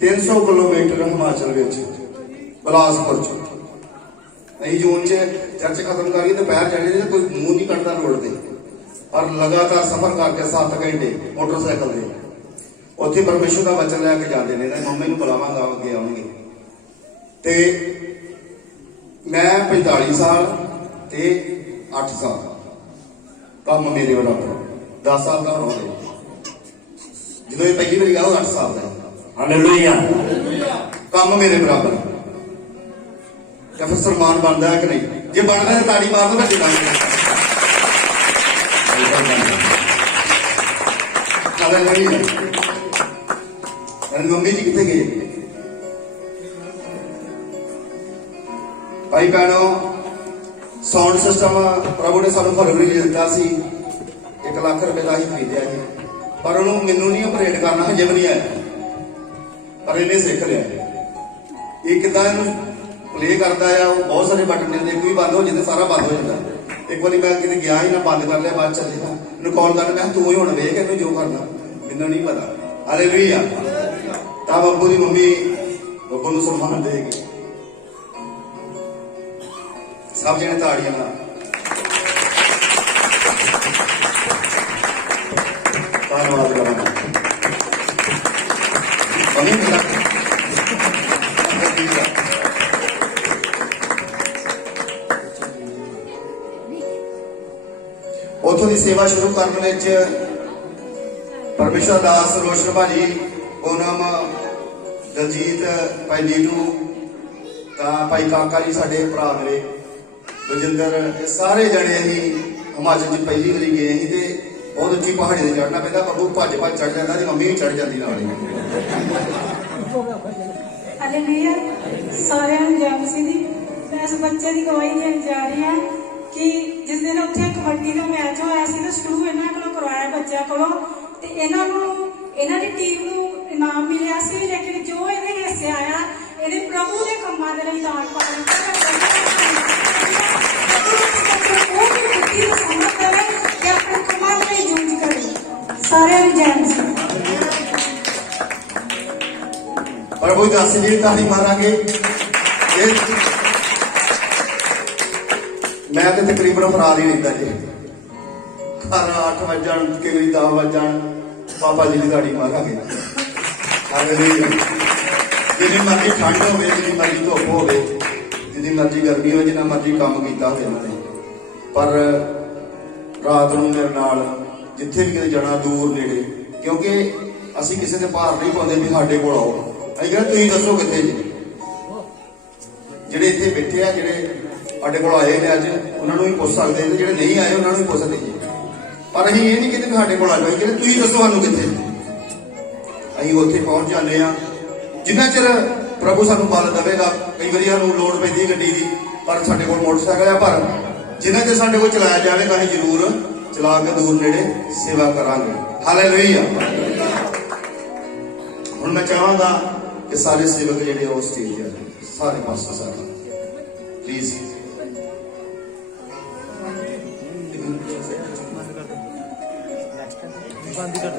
300 kilometre Himachal ਵਿੱਚ, ਬਲਾਸਪੁਰ ਚ। ਅਸੀਂ ਜੂਨ ਚ ਚਰਚ ਖਤਮ ਕਰੀਏ ਦੁਪਹਿਰ ਪੈਰ ਚੜੇ ਕੋਈ ਮੂੰਹ ਨਹੀਂ ਕੱਢਦਾ ਰੋਡ ਤੇ। ਪਰ ਲਗਾਤਾਰ ਸਫ਼ਰ ਕਰਕੇ 7 ਘੰਟੇ ਮੋਟਰਸਾਈਕਲ ਤੇ। ਉੱਥੇ ਪਰਮੇਸ਼ਰ ਦਾ ਵਚਨ ਲੈ ਕੇ ਜਾਂਦੇ ਨੇ ਤੇ ਮੰਮੀ ਨੂੰ ਬੁਲਾਵਾਂਗਾ ਅੱਗੇ ਆਉਣਗੇ। ਤੇ ਮੈਂ 45 ਸਾਲ ਤੇ 8 ਸਾਲ। ਕੰਮ ਮੇਰੇ ਬਰਾਬਰ 10 ਸਾਲ ਦਾ ਹੋਣਾ। ਜਦੋਂ ਇਹ ਪਹਿਲੀ ਵਾਰੀ ਗਿਆ, ਉਹ 8 ਸਾਲ ਦਾ ਹਾਲੇਲੂਇਆ ਕੰਮ ਮੇਰੇ ਬਰਾਬਰ ਜਾਂ ਫਿਰ ਸਲਮਾਨ ਬਣਦਾ ਹੈ ਕਿ ਨਹੀਂ ਜੇ ਬਣਦਾ ਤਾਂ ਤਾੜੀ ਮਾਰ ਦੋ ਵੱਡੀ ਗੱਲ ਕਾਹਦਾ ਨਹੀਂ ਮੰਮੀ ਜੀ ਕਿੱਥੇ ਗਏ ਭਾਈ ਭੈਣੋ ਸਾਊਂਡ ਸਿਸਟਮ ਪ੍ਰਭੂ ਨੇ ਸਾਨੂੰ ਫਰਵਰੀ 'ਚ ਦਿੱਤਾ ਸੀ 1 ਲੱਖ ਰੁਪਏ ਦਾ ਹੀ ਖਰੀਦਿਆ ਜੀ ਪਰ ਉਹਨੂੰ ਮੈਨੂੰ ਨਹੀਂ ਆਪਰੇਟ ਕਰਨਾ ਹਜੇ ਵੀ ਨਹੀਂ ਆਇਆ ਪਰ ਇਹਨੇ ਸਿੱਖ ਲਿਆ। ਇਹ ਕਿਦਾਂ ਇਹਨੂੰ ਪਲੇ ਕਰਦਾ ਆ, ਉਹ ਬਹੁਤ ਸਾਰੇ ਬਟਨ ਨੇ ਇੱਕ ਬੰਦ ਹੋ ਜਾਂਦੇ, ਸਾਰਾ ਬੰਦ ਹੋ ਜਾਂਦਾ। ਇੱਕ ਵਾਰੀ ਮੈਂ ਕਿਤੇ ਗਿਆ ਹੀ ਨਾ ਬੰਦ ਕਰ ਲਿਆ, ਬਾਅਦ ਚ ਚੱਲਿਆ ਇਹਨੂੰ ਕਾਲ ਕਰਨ, ਮੈਂ ਤੂੰ ਹੀ ਹੁਣ ਵੇਖ ਇਹਨੂੰ ਜੋ ਕਰਨਾ। ਮੈਨੂੰ ਨਹੀਂ ਪਤਾ। ਹਾਲੇਲੂਇਆ ਤਾਂ ਬੱਬੂ ਦੀ ਮੰਮੀ ਬੱਬੂ ਨੂੰ ਸਨਮਾਨ ਦੇਗੀ ਸਭ ਜਣੇ ਤਾੜੀਆਂ ਨਾਲ ਠੀਕ ਆ ਉਥੋਂ ਦੀ ਸੇਵਾ ਸ਼ੁਰੂ ਕਰਨ ਵਿੱਚ ਪਰਮੇਸ਼ਰ ਦਾਸ ਰੋਸ਼ਨ ਭਾਜੀ ਪੂਨਮ ਦਲਜੀਤ ਭਾਈ ਨੀਟੂ, ਤਾਂ ਭਾਈ ਕਾਕਾ ਜੀ ਸਾਡੇ ਭਰਾ ਮੇਰੇ ਬਜਿੰਦਰ ਇਹ ਸਾਰੇ ਜਣੇ ਅਸੀਂ ਹਿਮਾਚਲ 'ਚ ਪਹਿਲੀ ਵਾਰੀ ਗਏ ਸੀ ਤੇ ਬਹੁਤ ਉੱਚੀ ਪਹਾੜੀ ਤੇ ਚੜਨਾ ਪੈਂਦਾ ਬੱਬੂ ਭੱਜ ਭੱਜ ਚੜ ਜਾਂਦਾ ਤੇ ਮੰਮੀ ਵੀ ਚੜ ਜਾਂਦੀ ਨਾਲ ਹੀ। ਹਾਲੇਲੂਇਆ ਸਾਰਿਆਂ ਨੂੰ ਜੈ ਮਸੀਹ ਦੀ ਮੈਂ ਇਸ ਬੱਚੇ ਦੀ ਗਵਾਹੀ ਦੇਣ ਜਾ ਰਹੀ ਹਾਂ ਕਿ ਜਿਸ ਦਿਨ ਉੱਥੇ ਕਬੱਡੀ ਦਾ ਮੈਚ ਹੋਇਆ ਸੀ ਤਾਂ ਸ਼ੁਰੂ ਇਹਨਾਂ ਕੋਲੋਂ ਕਰਵਾਇਆ ਬੱਚਿਆਂ ਕੋਲੋਂ। ਤੇ ਇਹਨਾਂ ਨੂੰ, ਇਹਨਾਂ ਦੀ ਟੀਮ ਨੂੰ ਇਨਾਮ ਮਿਲਿਆ ਸੀ, ਲੇਕਿਨ ਜੋ ਇਹਦੇ ਹਿੱਸੇ ਆਇਆ ਇਹਨੇ ਪ੍ਰਭੂ ਦੇ ਕੰਮਾਂ ਦੇ ਲਈ ਦਾਨ ਪਾਣ ਉਹ ਵੀ ਬੁੱਧੀ ਪ੍ਰਭੂ ਦਾ ਅਸਲੀ ਤਾੜੀ ਮਾਰਾਂਗੇ। ਮੈਂ ਤੇ ਤਕਰੀਬਨ ਫਰਾਰ ਹੀ ਰਹਿੰਦਾ ਜੀ। ਘਰ 8 ਵਜਣ ਕਈ ਵਾਰੀ 10 ਵਜਣ, ਪਾਪਾ ਜੀ ਦੀ ਤਾੜੀ ਮਾਰਾਂਗੇ। ਹਾਲੇਲੂਇਆ ਜਿੰਨੀ ਮਰਜ਼ੀ ਠੰਡ ਹੋਵੇ, ਜਿੰਨੀ ਮਰਜ਼ੀ ਧੁੱਪ ਹੋਵੇ, ਜਿੰਨੀ ਮਰਜ਼ੀ ਗਰਮੀ ਹੋਵੇ, ਜਿੰਨਾ ਮਰਜ਼ੀ ਕੰਮ ਕੀਤਾ ਹੋਵੇ ਉਹਨਾਂ ਨੇ। ਪਰ ਰਾਤ ਨੂੰ ਮੇਰੇ ਨਾਲ, ਜਿੱਥੇ ਵੀ ਕਿਤੇ ਜਾਣਾ, ਦੂਰ ਨੇੜੇ, ਕਿਉਂਕਿ ਅਸੀਂ ਕਿਸੇ ਦੇ ਭਾਰ ਨਹੀਂ ਪਾਉਂਦੇ ਵੀ ਸਾਡੇ ਕੋਲ ਆਓ। ਅਸੀਂ ਕਹਿੰਦੇ ਤੁਸੀਂ ਦੱਸੋ ਕਿੱਥੇ ਜੀ? ਜਿਹੜੇ ਇੱਥੇ ਬੈਠੇ ਆ, ਜਿਹੜੇ ਸਾਡੇ ਕੋਲ ਆਏ ਨੇ ਅੱਜ, ਉਹਨਾਂ ਨੂੰ ਵੀ ਪੁੱਛ ਸਕਦੇ ਤੇ ਜਿਹੜੇ ਨਹੀਂ ਆਏ, ਉਹਨਾਂ ਨੂੰ ਵੀ ਸਕਦੇ ਜੀ। ਪਰ ਅਸੀਂ ਇਹ ਨਹੀਂ ਕਹਿੰਦੇ ਸਾਡੇ ਕੋਲ ਆ ਜਾਓ, ਅਸੀਂ ਤੁਸੀਂ ਦੱਸੋ ਸਾਨੂੰ ਕਿੱਥੇ? ਅਸੀਂ ਉੱਥੇ ਪਹੁੰਚ ਜਾਂਦੇ ਆ। ਜਿੰਨਾ ਚਿਰ ਪ੍ਰਭੂ ਸਾਨੂੰ ਬਲ ਦੇਵੇਗਾ, ਕਈ ਵਾਰੀ ਸਾਨੂੰ ਲੋੜ ਪੈਂਦੀ ਹੈ ਗੱਡੀ ਦੀ, ਪਰ ਸਾਡੇ ਕੋਲ ਮੋਟਰਸਾਈਕਲ ਆ, ਪਰ ਜਿੰਨਾ ਚਿਰ ਸਾਡੇ ਕੋਲ ਚਲਾਇਆ ਜਾਵੇਗਾ ਅਸੀਂ ਜ਼ਰੂਰ ਚਲਾ ਕੇ ਦੂਰ ਨੇੜੇ ਸੇਵਾ ਕਰਾਂਗੇ। ਹਾਲੇਲੂਇਆ ਹੁਣ ਮੈਂ ਚਾਹਾਂਗਾ ਕਿ ਸਾਰੇ ਸੇਵਕ ਜਿਹੜੇ ਆ ਉਹ ਸਟੇਜ ਤੇ ਆ ਜਾਣ ਸਾਰੇ ਪਾਸੇ ਸਾਰੇ ਪਲੀਜ਼ ਬੰਦ ਕਰ